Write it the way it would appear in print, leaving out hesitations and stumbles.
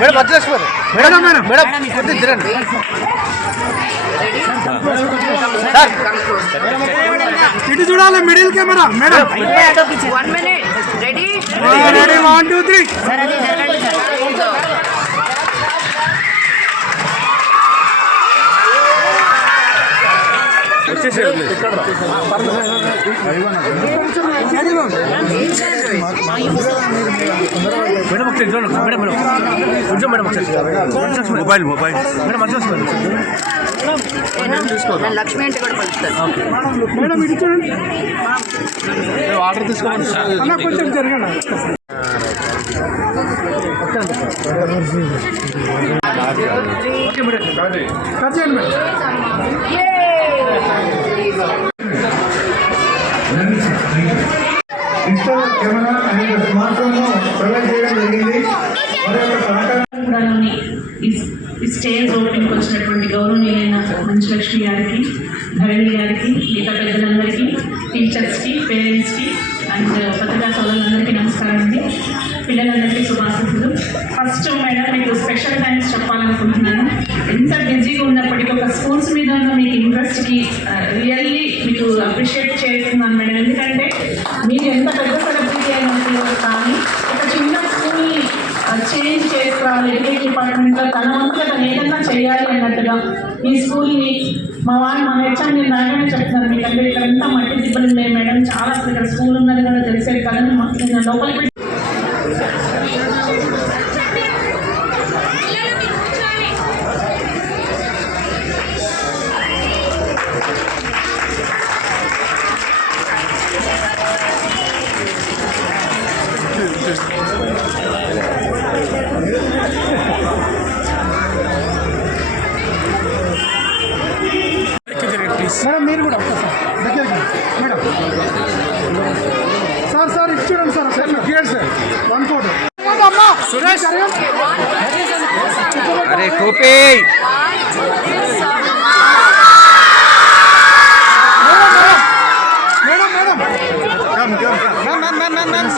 Madam వచ్చేసుకోరు madam madam madam కొద్దిగా తిరండి sir ఇటు చూడాలి middle camera madam 1 minute ready ready 1 2 3 sir అది జరగండి సార్ మొబైల్ మొబైల్ లక్ష్మి అంటే కూడా పలుకుతాను మేడం ఇటు చూడండి ఆర్డర్ తీసుకోండి అన్న కొంచెం జరగండి ఓకే మేడం కట్ చేయండి డిజిటల్ కెమెరా అనే స్మార్ట్ ఫోన్ ప్రొవైడ్ చేయడం జరిగింది. ఈ స్టేజ్ ఓపెన్కి వచ్చినటువంటి గౌరవనీయులైన మంచులక్ష్మి గారికి, ధరణి గారికి, మిగతా పెద్దలందరికీ, టీచర్స్కి, పేరెంట్స్కి అండ్ పత్రికా సోదరులందరికీ నమస్కారం అండి. పిల్లలందరికీ శుభాశీస్సులు. ఫస్ట్ మేడం మీకు స్పెషల్ థ్యాంక్స్ చెప్పాలనుకుంటున్నాను. ఎంత బిజీగా ఉన్నప్పటికీ ఒక స్కూల్స్ మీద ఉన్న మీకు ఇంట్రెస్ట్కి రియల్లీ మీకు అప్రిషియేట్ చేస్తున్నాను మేడం. ఎందుకంటే మీరు ఎంత పెద్ద సెలబ్రిటీ అయినప్పుడు కానీ ఒక చిన్న స్కూల్ని చేంజ్ చేసుకోవాలి, ఎడ్యుకేషన్ డిపార్ట్మెంట్లో తన వంతుగా తను ఏదన్నా చేయాలి అన్నట్టుగా ఈ స్కూల్ని మా హెచ్ఎం నేను రాగానే చెప్తున్నాను మీకంటే ఇక్కడ ఎంత మట్టి దిబ్బలు ఉన్నాయి మేడం, చాలా ఇక్కడ స్కూల్ ఉన్నది కూడా తెలిసేది కదా. నేను లోపలికి మేడం మీరు కూడా దగ్గరికి మేడం సార్ సార్ ఇటు చూడండి sir sir sir 1 photo Suresh అరే టోపీ